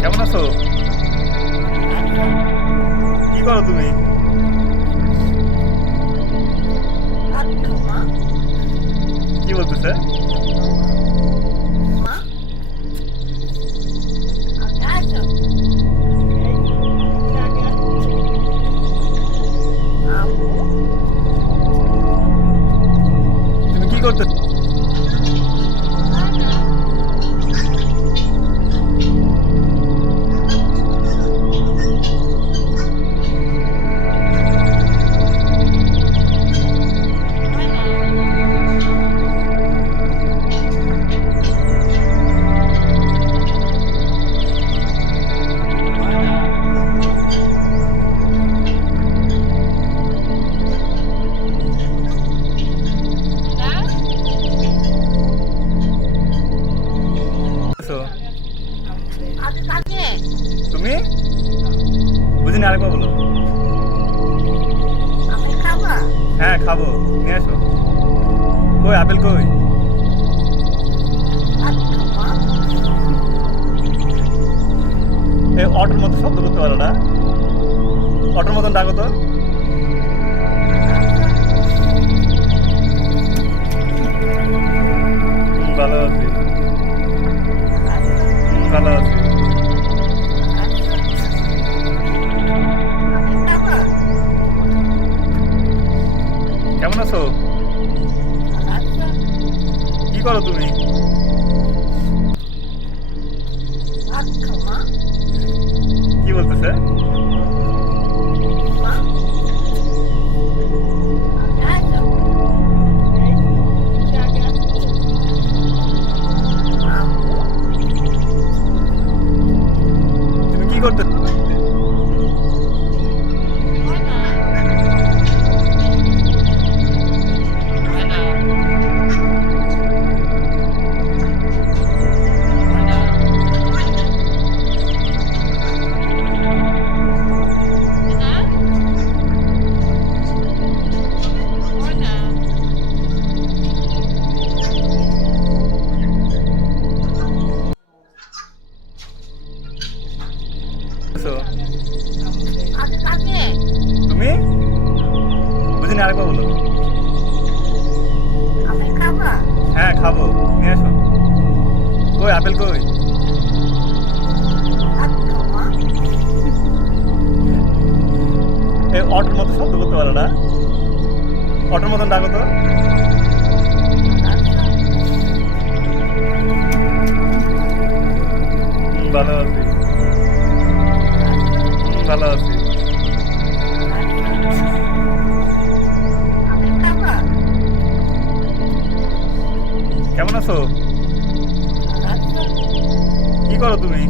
কেমন আছো? কি করো তুমি? কি বলতেছে? তুমি কি করতে? তুমি বুঝিনি, আরেকবার বলো। হ্যাঁ খাবো, নিয়ে আসো। কই আপেল কই? এই অটোর মতো শব্দ করতে পারো না? অটোর মতন ডাকো তো। ভালো আছি, ভালো আছি। কেমন আছো? কি করো তুমি? কি বলতেছে? তুমি কি করতে? তুমি বুঝিনি, আরেকবার বলো। হ্যাঁ খাবো, নিয়ে আসো। কই আপেল কই? এই অটোর মতো শব্দ করতে পারো না? অটোর মতন ডাকো তো। ভালো আছি, ভালো আছি। কেমন আছো? কি করো তুমি?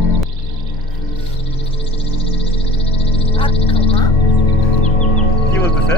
কি বলতেছে?